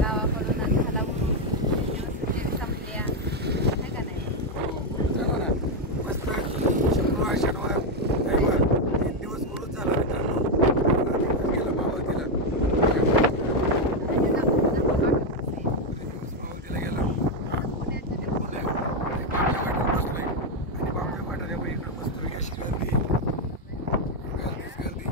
गावाकडून आणि झाला म्हणून दिवस संपल्या नाही का नाही. झाला ना मस्त शुक्रवार शनिवार रविवार 3 दिवस उरूच झाला मित्रांनो. गेला मावळतीला मावळतीला गेला आणि बापच्या वाटाला इकडं मस्त अशी गर्दी गर्दी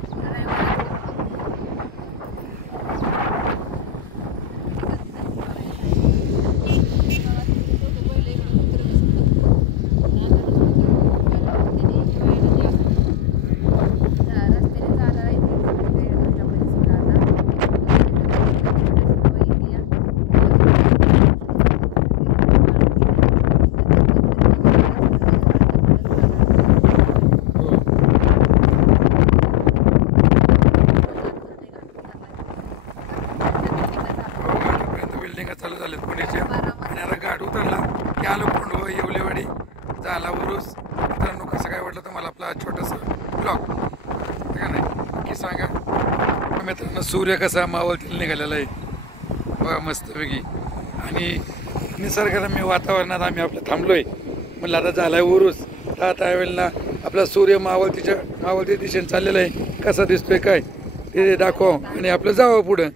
चालू झालेत पुण्याच्या आणि आता गाठ उतरला की आलो कोंडव येवलेवाडी झाला उरूस. मित्रांनो कसं काय वाटलं तुम्हाला आपला छोटासा ब्लॉग का नाही की सांगा. मित्रांनो सूर्य कसा मावळतीला निघालेला आहे बघा मस्तपैकी आणि निसर्गरम्य वातावरणात आम्ही आपलं थांबलोय. म्हणलं आता झालाय उरूस तर त्यावेळेला आपला सूर्य मावळती दिशेने चाललेला आहे. कसा दिसतोय काय ते दाखव आणि आपलं जावं पुढं.